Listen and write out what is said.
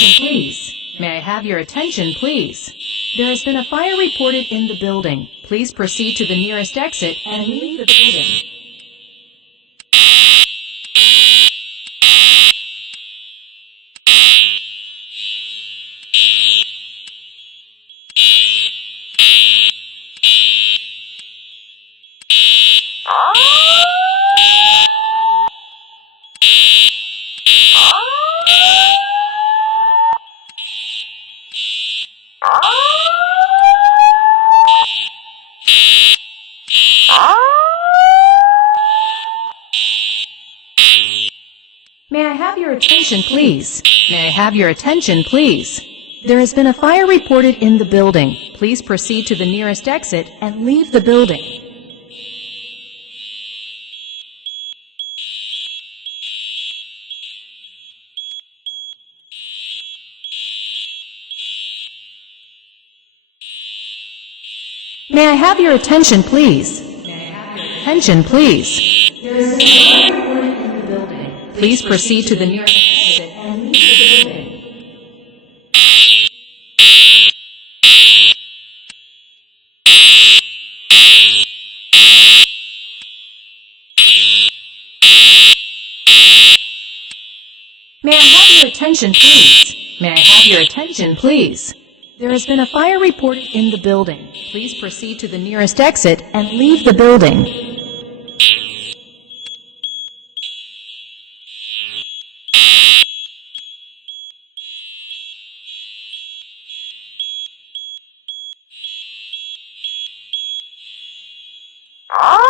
attention, please? May I have your attention, please? There has been a fire reported in the building. Please proceed to the nearest exit and leave the building. May I have your attention, please? May I have your attention, please? There has been a fire reported in the building. Please proceed to the nearest exit and leave the building. May I have your attention, please? May I have your attention, please? There is a fire reported in the building. Please proceed to the nearest exit and leave the building. May I have your attention, please? May I have your attention, please? There has been a fire reported in the building. Please proceed to the nearest exit and leave the building. Ah!